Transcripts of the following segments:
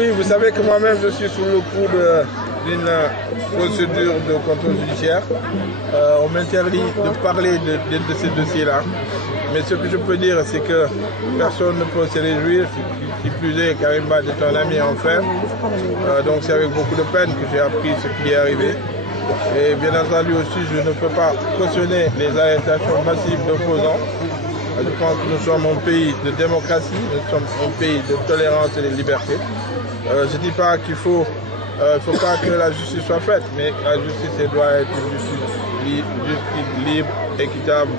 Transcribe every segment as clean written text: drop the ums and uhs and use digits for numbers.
Oui, vous savez que moi-même je suis sous le coup d'une procédure de contrôle judiciaire. On m'interdit de parler de ces dossiers-là. Mais ce que je peux dire, c'est que personne ne peut se réjouir, qui plus est, Karim Wade est un ami en fer. Donc c'est avec beaucoup de peine que j'ai appris ce qui est arrivé. Et bien entendu aussi, je ne peux pas cautionner les arrestations massives d'opposants. Je pense que nous sommes un pays de démocratie, nous sommes un pays de tolérance et de liberté. Je ne dis pas qu'il faut pas que la justice soit faite, mais la justice elle doit être une justice libre, équitable,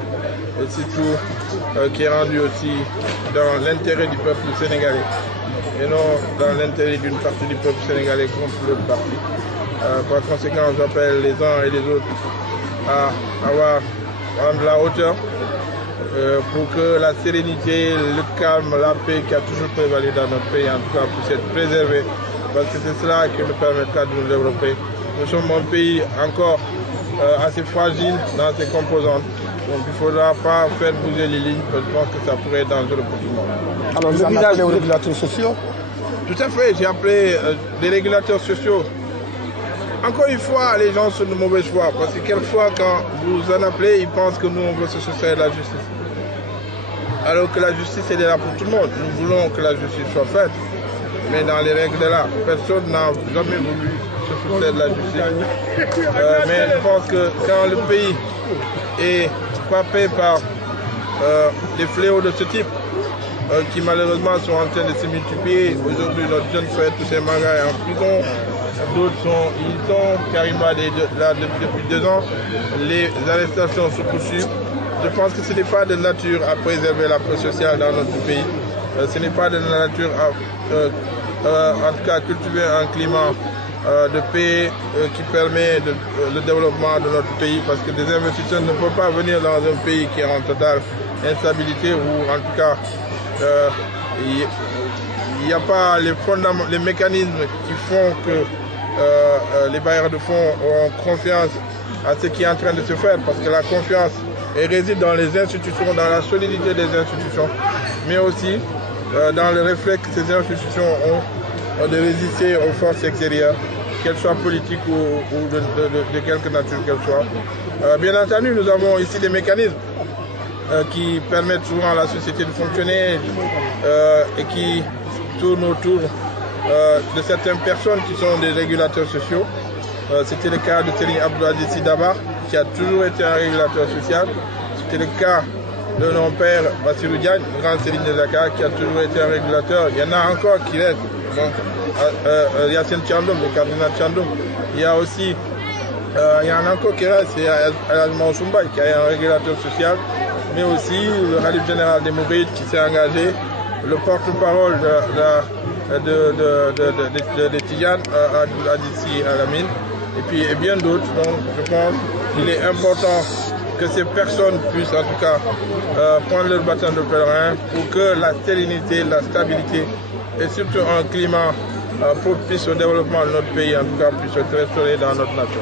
et surtout qui est rendue aussi dans l'intérêt du peuple sénégalais et non dans l'intérêt d'une partie du peuple sénégalais contre l'autre partie. Par conséquent, j'appelle les uns et les autres à avoir de la hauteur pour que la sérénité, le calme, la paix qui a toujours prévalu dans notre pays, en tout cas, puisse être préservée, parce que c'est cela qui nous permettra de nous développer. Nous sommes un pays encore assez fragile dans ses composantes, donc il ne faudra pas faire bouger les lignes, parce que je pense que ça pourrait être dangereux pour tout le monde. Alors, vous avez appelé aux régulateurs sociaux? Tout à fait, j'ai appelé des régulateurs sociaux. Encore une fois, les gens sont de mauvaise foi, parce que quelquefois, quand vous en appelez, ils pensent que nous, on veut se soustraire de la justice. Alors que la justice, elle est là pour tout le monde. Nous voulons que la justice soit faite, mais dans les règles de l'art. Personne n'a jamais voulu se soustraire de la justice. Mais je pense que quand le pays est frappé par des fléaux de ce type, qui malheureusement sont en train de se multiplier. Aujourd'hui, notre jeune frère Toussaint Manga est en prison. D'autres ils sont Karim Wade là depuis 2 ans. Les arrestations se poursuivent. Je pense que ce n'est pas de nature à préserver la paix sociale dans notre pays. Ce n'est pas de nature à, en tout cas, cultiver un climat de paix qui permet le développement de notre pays, parce que des investisseurs ne peuvent pas venir dans un pays qui est en totale instabilité, ou en tout cas il n'y a pas les mécanismes qui font que les bailleurs de fonds auront confiance à ce qui est en train de se faire, parce que la confiance réside dans les institutions, dans la solidité des institutions, mais aussi dans le réflexe que ces institutions ont de résister aux forces extérieures, qu'elles soient politiques ou de quelque nature qu'elles soient. Bien entendu, nous avons ici des mécanismes qui permettent souvent à la société de fonctionner et qui tournent autour de certaines personnes qui sont des régulateurs sociaux. C'était le cas de Serigne Abdou Aziz Sy Dabakh, qui a toujours été un régulateur social. C'était le cas de mon père Bassirou Diagne, grand Serigne de Dakar, qui a toujours été un régulateur. Il y en a encore qui restent. Donc, Yacine Thiandoum, le cardinal Thiandoum. Il y a aussi, il y en a encore qui restent, c'est El Mansour Mbaye, qui est un régulateur social, mais aussi le Khalif général des Mourides qui s'est engagé, le porte-parole de Tidiane, Aziz Sy Al Amine, et puis bien d'autres. Donc je pense qu'il est important que ces personnes puissent en tout cas prendre leur bâton de pèlerin pour que la sérénité, la stabilité et surtout un climat propice au développement de notre pays en tout cas puisse être restauré dans notre nation.